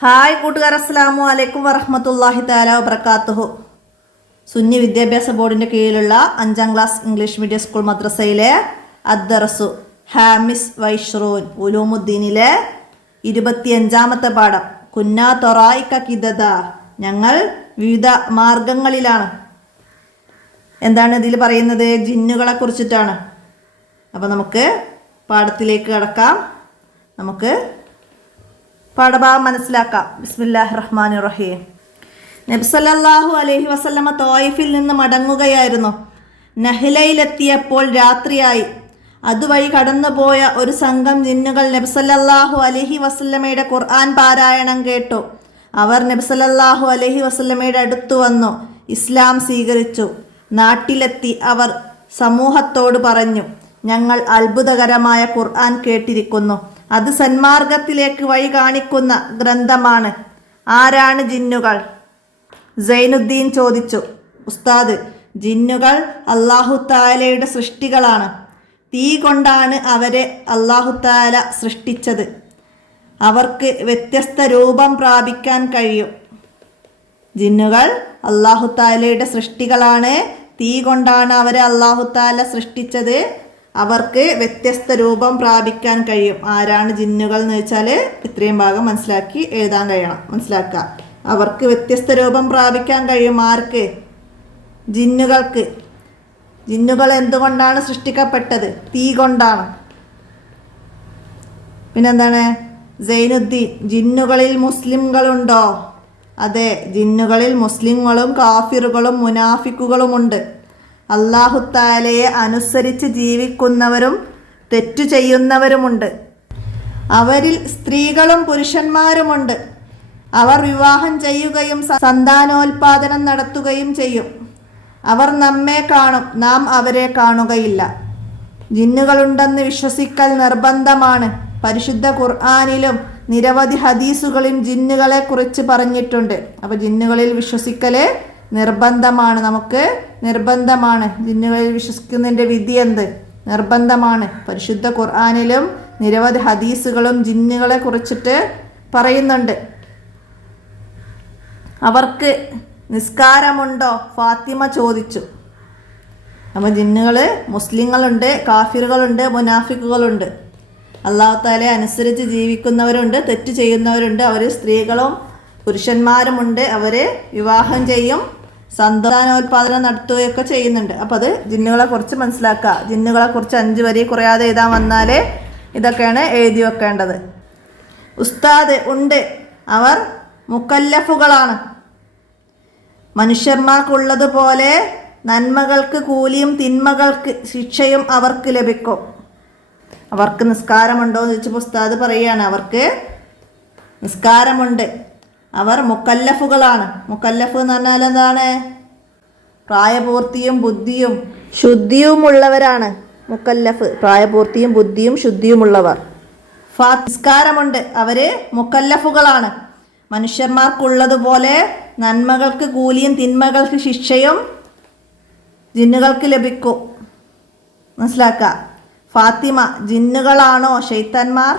Hi കൂട്ടുകാർ, അസ്സലാമു അലൈക്കും വറഹ്മത്തുള്ളാഹി തആല വബറകാതുഹു. സുന്നി വിദ്യാഭ്യാസ ബോർഡിൻ്റെ കീഴിലുള്ള 5ാം ക്ലാസ് ഇംഗ്ലീഷ് മീഡിയം സ്കൂൾ മദ്രസയിലെ അദ്ദറസു ഹാമിസ് വൈഷ്റൂൻ ഉലൂമുദ്ദീനിലെ 25ാമത്തെ പാഠം കുന്നാ തൊറായിക്ക കിദദ, ഞങ്ങൾ വിവിധ മാർഗങ്ങളിലാണ്. എന്താണ് ഇതിൽ പറയുന്നത്? ജിന്നുകളെ കുറിച്ചിട്ടാണ്. അപ്പോൾ നമുക്ക് പാഠത്തിലേക്ക് കടക്കാം. നമുക്ക് പാഠഭാഗം മനസ്സിലാക്കാം. ബിസ്മില്ലാഹിർ റഹ്മാനിർ റഹീം. നബി സല്ലല്ലാഹു അലൈഹി വസല്ലമ തോയിഫിൽ നിന്ന് മടങ്ങുകയായിരുന്നു. നഹ്ലയിലെത്തിയപ്പോൾ രാത്രിയായി. അതുവഴി കടന്നുപോയ ഒരു സംഘം ജിന്നുകൾ നബി സല്ലല്ലാഹു അലൈഹി വസല്ലമയുടെ ഖുർആൻ പാരായണം കേട്ടു. അവർ നബി സല്ലല്ലാഹു അലൈഹി വസല്ലമയുടെ അടുത്തു വന്നു ഇസ്ലാം സ്വീകരിച്ചു. നാട്ടിലെത്തി അവർ സമൂഹത്തോട് പറഞ്ഞു, ഞങ്ങൾ അത്ഭുതകരമായ ഖുർആൻ കേട്ടിരിക്കുന്നു. അത് സന്മാർഗത്തിലേക്ക് വഴി കാണിക്കുന്ന ഗ്രന്ഥമാണ്. ആരാണ് ജിന്നുകൾ? സൈനുദ്ദീൻ ചോദിച്ചു. ഉസ്താദ്, ജിന്നുകൾ അല്ലാഹു തആലയുടെ സൃഷ്ടികളാണ്. തീ കൊണ്ടാണ് അവരെ അല്ലാഹു തആല സൃഷ്ടിച്ചത്. അവർക്ക് വ്യത്യസ്ത രൂപം പ്രാപിക്കാൻ കഴിയും. ജിന്നുകൾ അല്ലാഹു തആലയുടെ സൃഷ്ടികളാണ്. തീ കൊണ്ടാണ് അവരെ അല്ലാഹു തആല സൃഷ്ടിച്ചത്. അവർക്ക് വ്യത്യസ്ത രൂപം പ്രാപിക്കാൻ കഴിയും. ആരാണ് ജിന്നുകൾ എന്ന് വെച്ചാൽ ഇത്രയും ഭാഗം മനസ്സിലാക്കി എഴുതാൻ കഴിയണം. മനസ്സിലാക്കുക. അവർക്ക് വ്യത്യസ്ത രൂപം പ്രാപിക്കാൻ കഴിയും. ആർക്ക്? ജിന്നുകൾക്ക്. ജിന്നുകൾ എന്തുകൊണ്ടാണ് സൃഷ്ടിക്കപ്പെട്ടത്? തീ കൊണ്ടാണ്. പിന്നെന്താണ്? സൈനുദ്ദീൻ, ജിന്നുകളിൽ മുസ്ലിങ്ങളുണ്ടോ? അതെ, ജിന്നുകളിൽ മുസ്ലിങ്ങളും കാഫിറുകളും മുനാഫിക്കുകളുമുണ്ട്. അല്ലാഹു തആലയെ അനുസരിച്ച് ജീവിക്കുന്നവരും തെറ്റു ചെയ്യുന്നവരുമുണ്ട്. അവരിൽ സ്ത്രീകളും പുരുഷന്മാരുമുണ്ട്. അവർ വിവാഹം ചെയ്യുകയും സന്താനോൽപാദനം നടത്തുകയും ചെയ്യും. അവർ നമ്മെ കാണും, നാം അവരെ കാണുകയില്ല. ജിന്നുകളുണ്ടെന്ന് വിശ്വസിക്കൽ നിർബന്ധമാണ്. പരിശുദ്ധ ഖുർആനിലും നിരവധി ഹദീസുകളിലും ജിന്നുകളെ കുറിച്ച് പറഞ്ഞിട്ടുണ്ട്. അപ്പോൾ ജിന്നുകളിൽ വിശ്വസിക്കൽ നിർബന്ധമാണ്. നമുക്ക് നിർബന്ധമാണ്. ജിന്നുകളിൽ വിശ്വസിക്കുന്നതിൻ്റെ വിധി എന്ത്? നിർബന്ധമാണ്. പരിശുദ്ധ ഖുർആനിലും നിരവധി ഹദീസുകളും ജിന്നുകളെ കുറിച്ചിട്ട് പറയുന്നുണ്ട്. അവർക്ക് നിസ്കാരമുണ്ടോ? ഫാത്തിമ ചോദിച്ചു. അപ്പോൾ ജിന്നുകൾ മുസ്ലിങ്ങളുണ്ട്, കാഫിറുകളുണ്ട്, മുനാഫിക്കുകളുണ്ട്. അല്ലാഹു തആലയെ അനുസരിച്ച് ജീവിക്കുന്നവരുണ്ട്, തെറ്റ് ചെയ്യുന്നവരുണ്ട്. അവർ സ്ത്രീകളും പുരുഷന്മാരുമുണ്ട്. അവർ വിവാഹം ചെയ്യും, സന്താനോൽപാദനം നടത്തുകയൊക്കെ ചെയ്യുന്നുണ്ട്. അപ്പോൾ അത് ജിന്നുകളെ കുറിച്ച് മനസ്സിലാക്കുക. ജിന്നുകളെ കുറിച്ച് 5 വരി കുറയാതെ എഴുതാൻ വന്നാൽ ഇതൊക്കെയാണ് എഴുതി വെക്കേണ്ടത്. ഉസ്താദ്, ഉണ്ട്. അവർ മുക്കല്ലഫുകളാണ്. മനുഷ്യന്മാർക്കുള്ളതുപോലെ നന്മകൾക്ക് കൂലിയും തിന്മകൾക്ക് ശിക്ഷയും അവർക്ക് ലഭിക്കും. അവർക്ക് നിസ്കാരമുണ്ടോ എന്ന് ചോദിച്ചപ്പോൾ ഉസ്താദ് പറയുകയാണ്, അവർക്ക് നിസ്കാരമുണ്ട്. അവർ മുക്കല്ലഫുകളാണ്. മുക്കല്ലഫ് എന്ന് പറഞ്ഞാൽ എന്താണ്? പ്രായപൂർത്തിയും ബുദ്ധിയും ശുദ്ധിയുമുള്ളവരാണ്. മുക്കല്ലഫ് പ്രായപൂർത്തിയും ബുദ്ധിയും ശുദ്ധിയുമുള്ളവർ. നിസ്കാരമുണ്ട്. അവർ മുക്കല്ലഫുകളാണ്. മനുഷ്യന്മാർക്കുള്ളതുപോലെ നന്മകൾക്ക് കൂലിയും തിന്മകൾക്ക് ശിക്ഷയും ജിന്നുകൾക്ക് ലഭിക്കും. മനസ്സിലാക്കുക. ഫാത്തിമ, ജിന്നുകളാണോ ശൈത്താന്മാർ?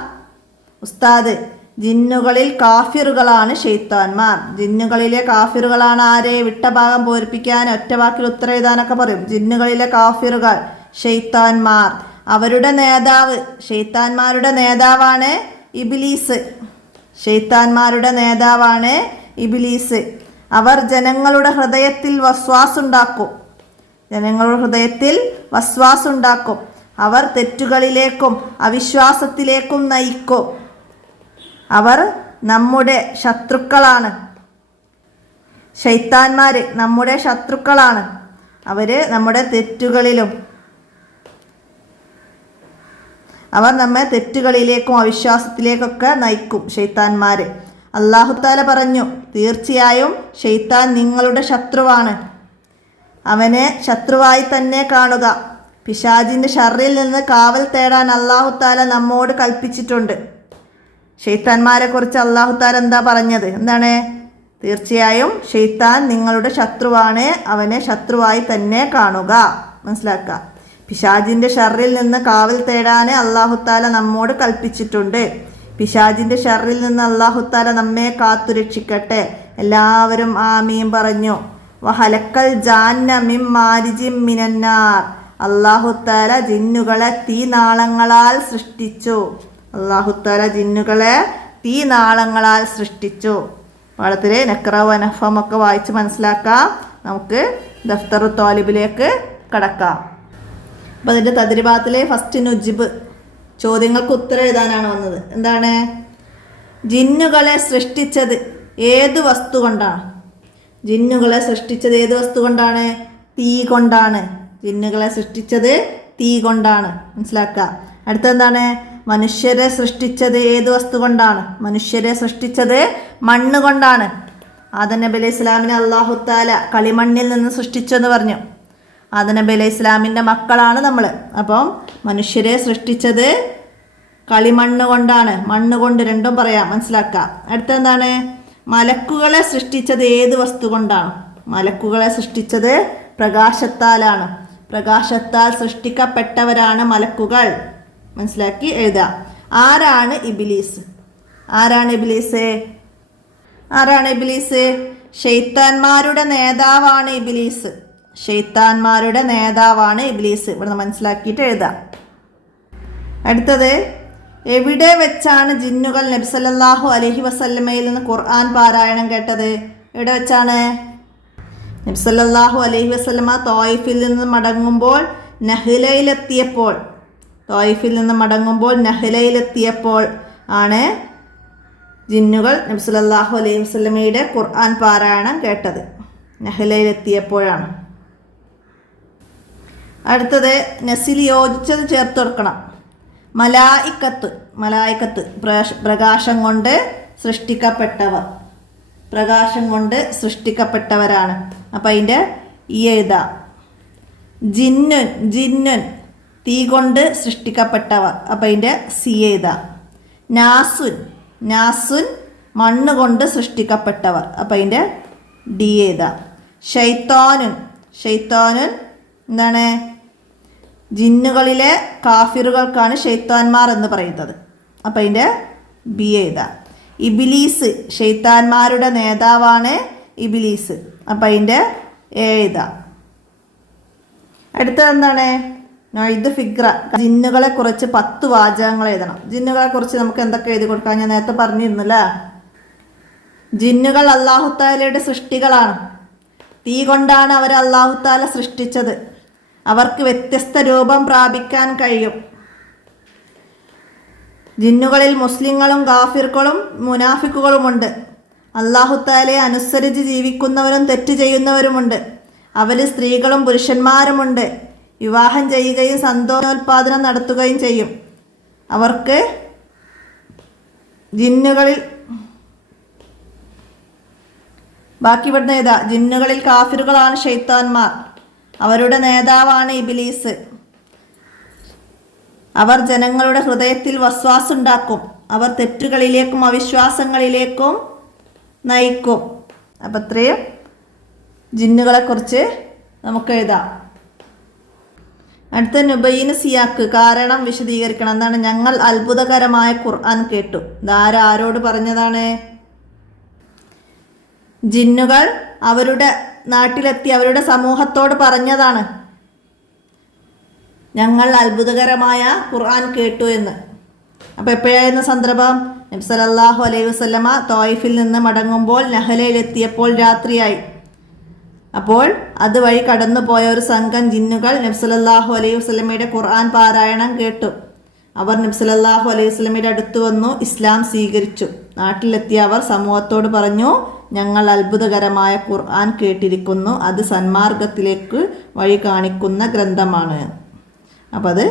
ഉസ്താദ്, ജിന്നുകളിൽ കാഫിറുകളാണ് ശൈത്താന്മാർ. ജിന്നുകളിലെ കാഫിറുകളാണ് ആരെ? വിട്ട ഭാഗം പൂരിപ്പിക്കാൻ ഒറ്റ വാക്കിൽ ഉത്തരം എഴുതാനൊക്കെ പറയും. ജിന്നുകളിലെ കാഫിറുകൾ ശൈത്താന്മാർ. അവരുടെ നേതാവ്, ശൈത്താന്മാരുടെ നേതാവാണ് ഇബ്ലീസ്. ശൈത്താന്മാരുടെ നേതാവാണ് ഇബ്ലീസ്. അവർ ജനങ്ങളുടെ ഹൃദയത്തിൽ വസ്വാസുണ്ടാക്കും. ജനങ്ങളുടെ ഹൃദയത്തിൽ വസ്വാസുണ്ടാക്കും. അവർ തെറ്റുകളിലേക്കും അവിശ്വാസത്തിലേക്കും നയിക്കും. അവർ നമ്മുടെ ശത്രുക്കളാണ്. ശൈത്താന്മാർ നമ്മുടെ ശത്രുക്കളാണ്. അവർ നമ്മുടെ തെറ്റുകളിലും അവർ നമ്മെ തെറ്റുകളിലേക്കും അവിശ്വാസത്തിലേക്കൊക്കെ നയിക്കും. ശൈത്താന്മാർ. അല്ലാഹു തആല പറഞ്ഞു, തീർച്ചയായും ശൈത്താൻ നിങ്ങളുടെ ശത്രുവാണ്. അവനെ ശത്രുവായി തന്നെ കാണുക. പിശാചിൻ്റെ ഷർറിൽ നിന്ന് കാവൽ തേടാൻ അല്ലാഹു തആല നമ്മോട് കൽപ്പിച്ചിട്ടുണ്ട്. ശൈത്താന്മാരെ കുറിച്ച് അല്ലാഹു തആല എന്താ പറഞ്ഞത്? എന്താണ്? തീർച്ചയായും ശൈത്താൻ നിങ്ങളുടെ ശത്രുവാണ്. അവനെ ശത്രുവായി തന്നെ കാണുക. മനസ്സിലാക്കുക. പിശാചിൻ്റെ ഷർറിൽ നിന്ന് കാവൽ തേടാൻ അല്ലാഹു തആല നമ്മോട് കൽപ്പിച്ചിട്ടുണ്ട്. പിശാചിൻ്റെ ഷർറിൽ നിന്ന് അല്ലാഹുത്താല നമ്മെ കാത്തുരക്ഷിക്കട്ടെ. എല്ലാവരും ആമീൻ പറഞ്ഞു. വഹലക്കൽ ജാന്ന മിൻ മാരിജിൻ മിനന്നാർ. അല്ലാഹുത്താല ജിന്നുകളെ തീനാളങ്ങളാൽ സൃഷ്ടിച്ചു. അല്ലാഹുത്താല ജിന്നുകളെ തീനാളങ്ങളാൽ സൃഷ്ടിച്ചു. പാഠത്തിൽ നക്റ നഫമൊക്കെ വായിച്ച് മനസ്സിലാക്കാം. നമുക്ക് ദഫ്തറു ത്വാലിബിലേക്ക് കടക്കാം. അപ്പോൾ അതിൻ്റെ തദ്രിബാത്തിലെ ഫസ്റ്റ് നുജിബ് ചോദ്യങ്ങൾക്ക് ഉത്തരം എഴുതാനാണ് വന്നത്. എന്താണ്? ജിന്നുകളെ സൃഷ്ടിച്ചത് ഏത് വസ്തു കൊണ്ടാണ്? ജിന്നുകളെ സൃഷ്ടിച്ചത് ഏത് വസ്തു കൊണ്ടാണ്? തീ കൊണ്ടാണ്. ജിന്നുകളെ സൃഷ്ടിച്ചത് തീ കൊണ്ടാണ്. മനസ്സിലാക്കുക. അടുത്തെന്താണ്? മനുഷ്യരെ സൃഷ്ടിച്ചത് ഏത് വസ്തു കൊണ്ടാണ്? മനുഷ്യരെ സൃഷ്ടിച്ചത് മണ്ണ് കൊണ്ടാണ്. ആദം നബി അലൈഹി ഇസ്ലാമിനെ അല്ലാഹുത്താല കളിമണ്ണിൽ നിന്ന് സൃഷ്ടിച്ചെന്ന് പറഞ്ഞു. ആദം നബി അലൈഹി ഇസ്ലാമിൻ്റെ മക്കളാണ് നമ്മൾ. അപ്പം മനുഷ്യരെ സൃഷ്ടിച്ചത് കളിമണ്ണ് കൊണ്ടാണ്. മണ്ണ് കൊണ്ട് രണ്ടും പറയാം. മനസ്സിലാക്കുക. അടുത്തെന്താണ്? മലക്കുകളെ സൃഷ്ടിച്ചത് ഏത് വസ്തു കൊണ്ടാണ്? മലക്കുകളെ സൃഷ്ടിച്ചത് പ്രകാശത്താലാണ്. പ്രകാശത്താൽ സൃഷ്ടിക്കപ്പെട്ടവരാണ് മലക്കുകൾ. മനസ്സിലാക്കി എഴുതാം. ആരാണ് ഇബ്ലീസ്? ആരാണ് ഇബ്ലീസ്? ആരാണ് ഇബ്ലീസ്? ശൈത്താന്മാരുടെ നേതാവാണ് ഇബ്ലീസ്. ശൈത്താന്മാരുടെ നേതാവാണ് ഇബ്ലീസ്. ഇവിടുന്ന് മനസ്സിലാക്കിയിട്ട് എഴുതാം. അടുത്തത്, എവിടെ വെച്ചാണ് ജിന്നുകൾ നബി സല്ലല്ലാഹു അലൈഹി വസല്ലമയിൽ നിന്ന് ഖുർആൻ പാരായണം കേട്ടത്? എവിടെ വെച്ചാണ്? നബി സല്ലല്ലാഹു അലൈഹി വസല്ലമ ത്വായിഫിൽ നിന്ന് മടങ്ങുമ്പോൾ നഹ്ലയിലെത്തിയപ്പോൾ ആണ് ജിന്നുകൾ നബി സല്ലല്ലാഹു അലൈഹി വസല്ലമയുടെ ഖുർആൻ പാരായണം കേട്ടത്. നഹ്ലയിലെത്തിയപ്പോഴാണ്. അടുത്തത്, നസിൽ യോജിച്ചത് ചേർത്ത് കൊടുക്കണം. മലായിക്കത്ത് പ്രകാശം കൊണ്ട് സൃഷ്ടിക്കപ്പെട്ടവർ. പ്രകാശം കൊണ്ട് സൃഷ്ടിക്കപ്പെട്ടവരാണ്. അപ്പം അതിൻ്റെ ഈ എഴുതാം. ജിന്നുൻ തീ കൊണ്ട് സൃഷ്ടിക്കപ്പെട്ടവർ. അപ്പം അതിൻ്റെ സി എഴുതാം. നാസുൻ മണ്ണ് കൊണ്ട് സൃഷ്ടിക്കപ്പെട്ടവർ. അപ്പം അതിൻ്റെ ഡി എഴുതാം. ഷൈത്താനുൻ എന്താണ്? ജിന്നുകളിലെ കാഫിറുകൾക്കാണ് ഷെയ്ത്താന്മാർ എന്ന് പറയുന്നത്. അപ്പം അതിൻ്റെ ബി എഴുതാം. ഇബ്ലീസ് ഷെയ്ത്താന്മാരുടെ നേതാവാണ് ഇബ്ലീസ്. അപ്പം അതിൻ്റെ എ എഴുതാം. അടുത്തത് എന്താണ്? ഇത് ഫിഗ്ര. ജിന്നുകളെ കുറിച്ച് 10 വാചകങ്ങൾ എഴുതണം. ജിന്നുകളെ കുറിച്ച് നമുക്ക് എന്തൊക്കെ എഴുതി കൊടുക്കാം? ഞാൻ നേരത്തെ പറഞ്ഞിരുന്നില്ല. ജിന്നുകൾ അല്ലാഹുത്താലയുടെ സൃഷ്ടികളാണ്. തീ കൊണ്ടാണ് അവർ അല്ലാഹുത്താല സൃഷ്ടിച്ചത്. അവർക്ക് വ്യത്യസ്ത രൂപം പ്രാപിക്കാൻ കഴിയും. ജിന്നുകളിൽ മുസ്ലിങ്ങളും കാഫിറുകളും മുനാഫിക്കുകളുമുണ്ട്. അല്ലാഹുത്താലയെ അനുസരിച്ച് ജീവിക്കുന്നവരും തെറ്റ് ചെയ്യുന്നവരുമുണ്ട്. അവരിൽ സ്ത്രീകളും പുരുഷന്മാരുമുണ്ട്. വിവാഹം ചെയ്യുകയും സന്താനോൽപാദനം നടത്തുകയും ചെയ്യും. അവർക്ക് ജിന്നുകളിൽ ബാക്കി ഇവിടുന്ന് ഏതാ? ജിന്നുകളിൽ കാഫിറുകളാണ് ഷെയ്ത്താന്മാർ. അവരുടെ നേതാവാണ് ഇബ്ലീസ്. അവർ ജനങ്ങളുടെ ഹൃദയത്തിൽ വസ്വാസുണ്ടാക്കും. അവർ തെറ്റുകളിലേക്കും അവിശ്വാസങ്ങളിലേക്കും നയിക്കും. അപ്പം ഇത്രയും ജിന്നുകളെക്കുറിച്ച് നമുക്ക് എഴുതാം. അടുത്ത നുബൈന് സിയാക്ക്, കാരണം വിശദീകരിക്കണം. എന്താണ്? ഞങ്ങൾ അത്ഭുതകരമായ ഖുർആൻ കേട്ടു. ഇതാരോട് പറഞ്ഞതാണ്? ജിന്നുകൾ അവരുടെ നാട്ടിലെത്തി അവരുടെ സമൂഹത്തോട് പറഞ്ഞതാണ്, ഞങ്ങൾ അത്ഭുതകരമായ ഖുർആൻ കേട്ടു എന്ന്. അപ്പോൾ എപ്പോഴായിരുന്ന സന്ദർഭം? നബി സല്ലല്ലാഹു അലൈഹി വസല്ലമ ത്വായിഫിൽ നിന്ന് മടങ്ങുമ്പോൾ നഹ്ലയിലെത്തിയപ്പോൾ രാത്രിയായി. അപ്പോൾ അതുവഴി കടന്നു പോയ ഒരു സംഘം ജിന്നുകൾ നബി സല്ലല്ലാഹു അലൈഹി വസല്ലമയുടെ ഖുർആൻ പാരായണം കേട്ടു. അവർ നബി സല്ലല്ലാഹു അലൈഹി വസല്ലമയുടെ അടുത്ത് വന്നു ഇസ്ലാം സ്വീകരിച്ചു. നാട്ടിലെത്തിയ അവർ സമൂഹത്തോട് പറഞ്ഞു, ഞങ്ങൾ അത്ഭുതകരമായ ഖുർആൻ കേട്ടിരിക്കുന്നു. അത് സന്മാർഗത്തിലേക്ക് വഴി കാണിക്കുന്ന ഗ്രന്ഥമാണ്. അപ്പം അത്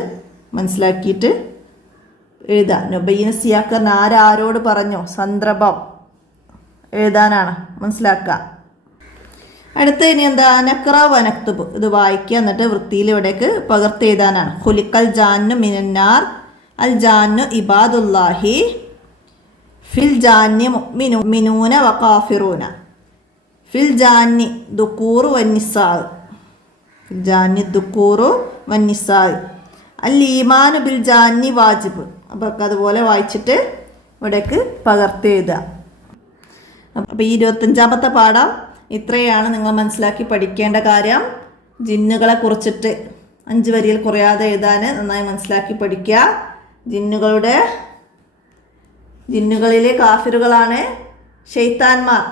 മനസ്സിലാക്കിയിട്ട് എഴുതാം. നുബൈന സിയാക്കർ ആരോട് പറഞ്ഞു? സന്ദർഭം എഴുതാനാണ്. മനസ്സിലാക്കുക. അടുത്ത ഇനി എന്താ? നക്റ വനക്തുബ്. ഇത് വായിക്കുക, എന്നിട്ട് വൃത്തിയിൽ ഇവിടേക്ക് പകർത്തി എഴുതാനാണ്. ഖുലിക്കൽ ജാന്നു മിനന്നാർ അൽ ജാന്നു ഇബാദുല്ലാഹി ഫിൽ ജാന്നി മുഅ്മിനൂന വകാഫിറൂന ഫിൽ ജാന്നി ദുക്കൂറു വന്നിസാ ഫിൽ ജാന്നി ദുക്കൂറു വന്നിസാ അൽ ഈമാനു ബിൽ ജാന്നി വാജിബ്. അപ്പോൾ അതുപോലെ വായിച്ചിട്ട് ഇവിടേക്ക് പകർത്തി എഴുതുക. അപ്പോൾ ഈ 25ാമത്തെ പാഠം ഇത്രയാണ് നിങ്ങൾ മനസ്സിലാക്കി പഠിക്കേണ്ട കാര്യം. ജിന്നുകളെ കുറിച്ചിട്ട് 5 വരിയിൽ കുറയാതെ എഴുതാൻ നന്നായി മനസ്സിലാക്കി പഠിക്കുക. ജിന്നുകളിലെ കാഫിറുകളാണ് ശൈത്താന്മാർ,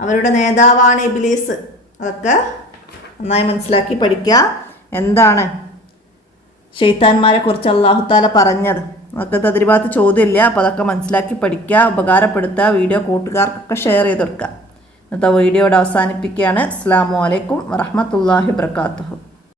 അവരുടെ നേതാവാണ് ഇബ്ലീസ്. അതൊക്കെ നന്നായി മനസ്സിലാക്കി പഠിക്കുക. എന്താണ് ശൈത്താന്മാരെ കുറിച്ച് അല്ലാഹു തആല പറഞ്ഞത്, നമുക്ക് തദ്രിബാത്ത് ചോദ്യമില്ല. അപ്പോൾ അതൊക്കെ മനസ്സിലാക്കി പഠിക്കുക, ഉപകാരപ്പെടുത്തുക. വീഡിയോ കൂട്ടുകാർക്കൊക്കെ ഷെയർ ചെയ്ത് കൊടുക്കുക. ഇന്നത്തെ വീഡിയോ ഇവിടെ അവസാനിപ്പിക്കുകയാണ്. അസ്സലാമു അലൈക്കും വറഹ്മത്തുള്ളാഹി വബറകാതുഹു.